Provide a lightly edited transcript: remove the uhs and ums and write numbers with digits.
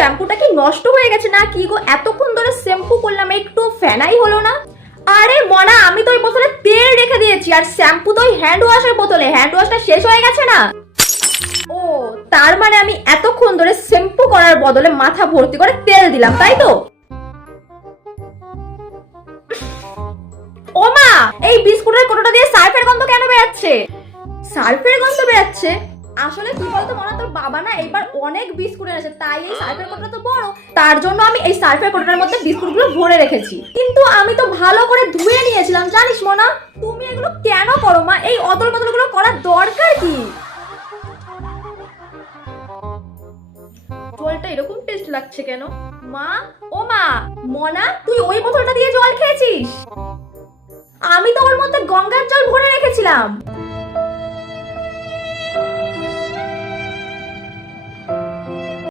শ্যাম্পুটা কি নষ্ট হয়ে গেছে না কি গো? এতক্ষণ ধরে শ্যাম্পু করলাম, একটু ফেনাই হলো না। আরে মনা, আমি তো ওই বোতলে তেল রেখে দিয়েছি, আর শ্যাম্পু তো ওই হ্যান্ড ওয়াশের বোতলে। হ্যান্ড ওয়াশটা শেষ হয়ে গেছে না? ও, তার মানে আমি এতক্ষণ ধরে শ্যাম্পু করার বদলে মাথা ভর্তি করে তেল দিলাম, তাই তো? ও মা, এই বিস্কুটের কোটোটা দিয়ে সার্ফের গন্ধ কেন বেরাচ্ছে? সার্ফের গন্ধ বেরাচ্ছে? আসলে কি বলতো মনে, তোর বাবা না এইবার অনেক বিস্কুট এনেছে, তাই এই সার্ফের কোটোটা তো বড়, তার জন্য আমি এই সার্ফের কোটোটার মধ্যে বিস্কুটগুলো ভরে রেখেছি। কিন্তু আমি তো ভালো করে ধুয়ে নিয়েছিলাম, জানিস মনা? তুমি এগুলো কেন করো মা? এই অদল বদলগুলো করার দরকার কি? জলটা এরকম টেস্ট লাগছে কেন মা? ও মা, মনা তুই ওই বোতলটা দিয়ে জল খেয়েছিস? আমি তো ওর মধ্যে গঙ্গার জল ভরে রেখেছিলাম।